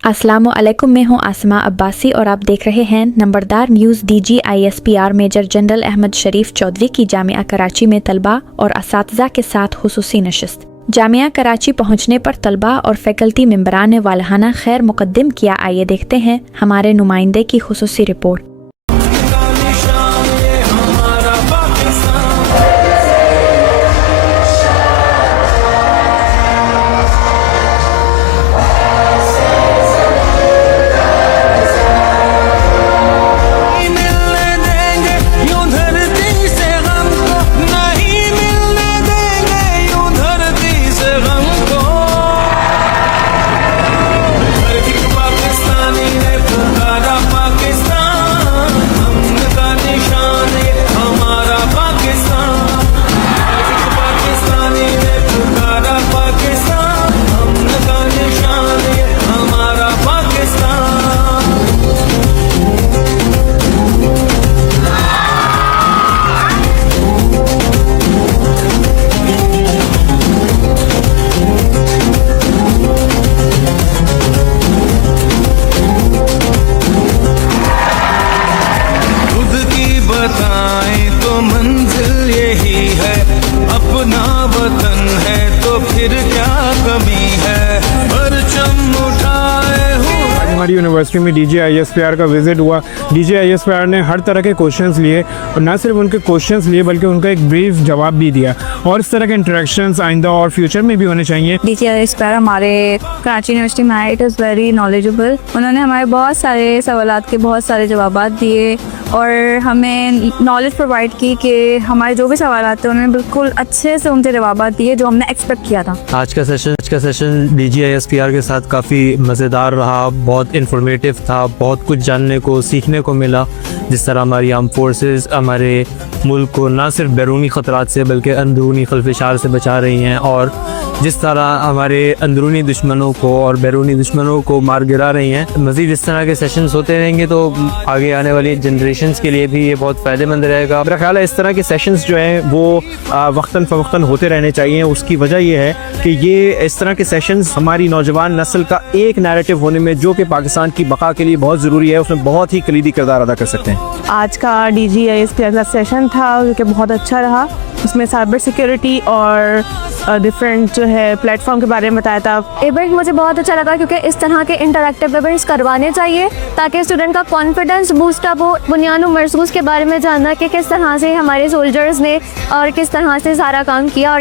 अस्सलामुअलैकुम, मैं हूं आसमा अब्बासी और आप देख रहे हैं Numberdar news. DGISPR major general Ahmed Sharif Chaudhry की जामिया कराची में तलबा और असातिज़ा के साथ खुसूसी नशिस्त। जामिया कराची पहुंचने पर तलबा और फैकल्टी मेंबरान ने वालहाना खैर मुकद्दम किया। आइए देखते हैं हमारे नुमाइंदे की खुसूसी रिपोर्ट। तो मंजिल यही है, अपना वतन है तो फिर क्या कमी है, परचम उठाए हो। हमारी यूनिवर्सिटी में DGISPR का विज़िट हुआ। DGISPR ने हर तरह के क्वेश्चंस लिए और ना सिर्फ उनके क्वेश्चंस लिए बल्कि उनका एक ब्रीफ जवाब भी दिया, और इस तरह के इंटरेक्शंस आइंदा और फ्यूचर में भी होने चाहिए। DGISPR हमारे कराची यूनिवर्सिटी में आए, इट इज़ वेरी नॉलेजेबल। उन्होंने हमारे बहुत सारे सवालात के बहुत सारे जवाब दिए और हमें नॉलेज प्रोवाइड की कि हमारे जो भी सवालात थे उन्होंने बिल्कुल अच्छे से उनके जवाब दिए जो हमने एक्सपेक्ट किया था। आज का सेशन DGISPR के साथ काफ़ी मज़ेदार रहा, बहुत इंफॉर्मेटिव था, बहुत कुछ जानने को सीखने को मिला। जिस तरह हमारी आर्म फोर्सेस हमारे मुल्क को ना सिर्फ बैरूनी ख़तरात से बल्कि अंदरूनी खलफिशार से बचा रही हैं, और जिस तरह हमारे अंदरूनी दुश्मनों को और बैरूनी दुश्मनों को मार गिरा रही हैं। मज़ीद इस तरह के सेशंस होते रहेंगे तो आगे आने वाली जनरेशन्स के लिए भी ये बहुत फ़ायदेमंद रहेगा। मेरा ख्याल है इस तरह के सेशंस जो हैं वो वक्तन फ़वक्तन होते रहने चाहिए। उसकी वजह ये है कि ये इस तरह के सेशंस हमारी नौजवान नस्ल का एक नैरेटिव होने में, जो कि पाकिस्तान की बका के लिए बहुत ज़रूरी है, उसमें बहुत ही कलीदी किरदार अदा कर सकते हैं। आज का DGISPR का सेशन था जो कि बहुत अच्छा रहा। उसमें साइबर सिक्योरिटी और डिफरेंट जो है प्लेटफॉर्म के बारे में बताया था। इवेंट मुझे बहुत अच्छा लगा क्योंकि इस तरह के इंटरैक्टिव इवेंट्स करवाने चाहिए ताकि स्टूडेंट का कॉन्फिडेंस बूस्ट अप हो, बुनियाद मरसूस के बारे में जानना कि किस तरह से हमारे सोल्जर्स ने और किस तरह से सारा काम किया। और